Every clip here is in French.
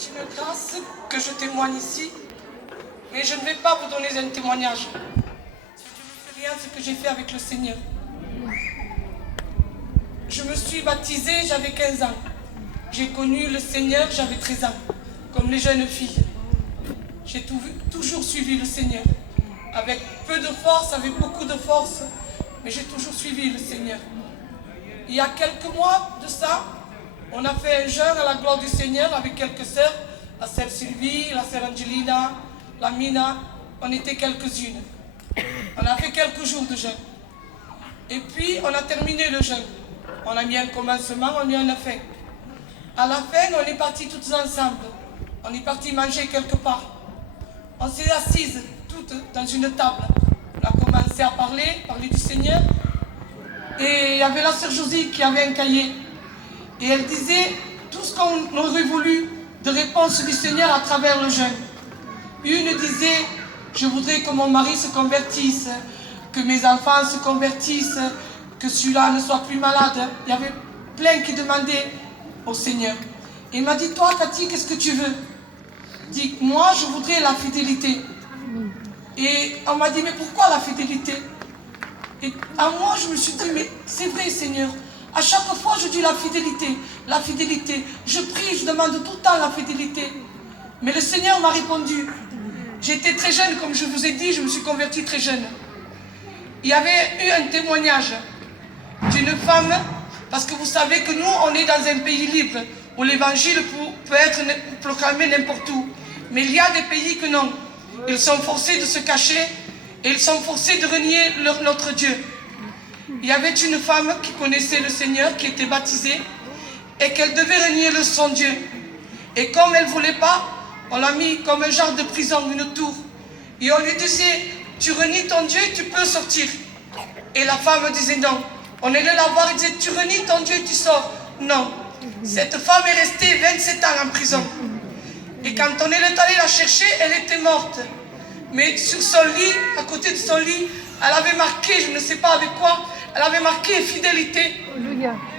C'est une grâce que je témoigne ici, mais je ne vais pas vous donner un témoignage. C'est une expérience que j'ai fait avec le Seigneur. Je me suis baptisée, j'avais 15 ans. J'ai connu le Seigneur, j'avais 13 ans, comme les jeunes filles. J'ai toujours suivi le Seigneur, avec peu de force, avec beaucoup de force, mais j'ai toujours suivi le Seigneur. Il y a quelques mois de ça, on a fait un jeûne à la gloire du Seigneur avec quelques sœurs, la sœur Sylvie, la sœur Angelina, la Mina, on était quelques-unes. On a fait quelques jours de jeûne. Et puis on a terminé le jeûne. On a mis un commencement, on a mis une fin. À la fin, on est partis toutes ensemble. On est partis manger quelque part. On s'est assises toutes dans une table. On a commencé à parler du Seigneur. Et il y avait la sœur Josie qui avait un cahier. Et elle disait tout ce qu'on aurait voulu de réponse du Seigneur à travers le jeûne. Une disait, je voudrais que mon mari se convertisse, que mes enfants se convertissent, que celui-là ne soit plus malade. Il y avait plein qui demandaient au Seigneur. Et il m'a dit, toi Cathy, qu'est-ce que tu veux? Dit, moi je voudrais la fidélité. Et on m'a dit, mais pourquoi la fidélité? Et à moi je me suis dit, mais c'est vrai Seigneur, à chaque fois je dis la fidélité, la fidélité. Je prie, je demande tout le temps la fidélité. Mais le Seigneur m'a répondu. J'étais très jeune, comme je vous ai dit, je me suis convertie très jeune. Il y avait eu un témoignage d'une femme, parce que vous savez que nous, on est dans un pays libre, où l'évangile peut être proclamé n'importe où. Mais il y a des pays que non. Ils sont forcés de se cacher, et ils sont forcés de renier notre Dieu. Il y avait une femme qui connaissait le Seigneur, qui était baptisée, et qu'elle devait renier son Dieu. Et comme elle ne voulait pas, on l'a mis comme un genre de prison, une tour. Et on lui disait, tu renies ton Dieu, tu peux sortir. Et la femme disait non. On allait la voir et disait, tu renies ton Dieu, tu sors. Non. Cette femme est restée 27 ans en prison. Et quand on est allé la chercher, elle était morte. Mais sur son lit, à côté de son lit, elle avait marqué, je ne sais pas avec quoi, elle avait marqué fidélité.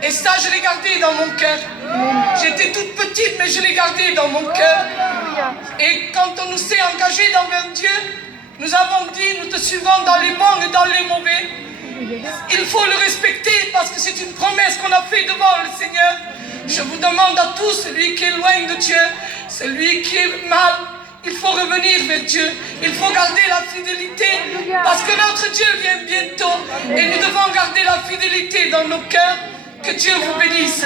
Et ça, je l'ai gardé dans mon cœur. J'étais toute petite, mais je l'ai gardé dans mon cœur. Et quand on nous s'est engagés dans un Dieu, nous avons dit, nous te suivons dans les bons et dans les mauvais. Il faut le respecter parce que c'est une promesse qu'on a faite devant le Seigneur. Je vous demande à tous, celui qui est loin de Dieu, celui qui est mal, il faut revenir vers Dieu. Il faut garder la fidélité parce que notre Dieu vient bientôt. Et nous devons garder la fidélité dans nos cœurs. Que Dieu vous bénisse.